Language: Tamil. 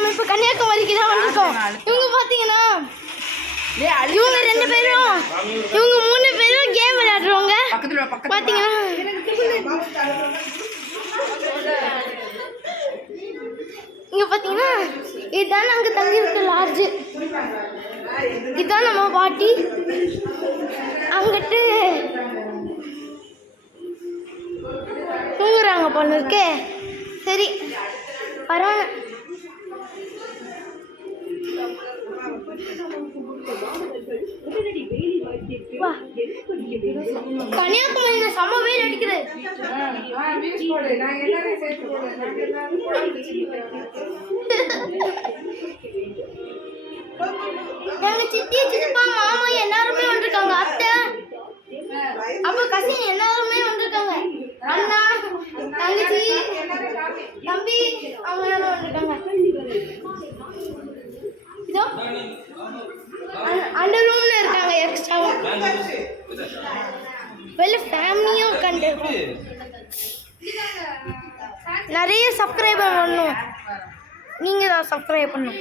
நம்ம இப்போ கன்னியாகுமரிக்கு தான் வந்திருக்கோம். இவங்க பார்த்தீங்கன்னா இவங்க 2 பேரும் இவங்க 3 பேரும் கேம் விளையாடுறவங்க. பார்த்தீங்கன்னா இங்கே பார்த்தீங்கன்னா இதுதான் நாங்கள் தங்கியிருக்க லாட்ஜு. இதுதான் நம்ம பாட்டி. அங்கிட்டு தூங்குறாங்க போல இருக்கே. சரி பரவாயில்ல. கன்னியாகுமரியில செம்ம வெயில் அடிக்குது. எங்க சித்தி சித்தப்பா மாமா எல்லாருமே வந்திருக்காங்க. அத்தை அப்ப கசின் எல்லாருமே வந்திருக்காங்க. அண்ணா தங்கச்சி தம்பி அவங்க எல்லாரும் வந்திருக்காங்க. இதோ அந்த ரூம்ல இருக்காங்க. எக்ஸ்ட்ரா வெளில ஃபேமிலியும் உட்காந்துருக்கோம். நிறைய சப்ஸ்கிரைபர் பண்ணணும். நீங்கள் தான் சப்ஸ்கிரைப் பண்ணணும்.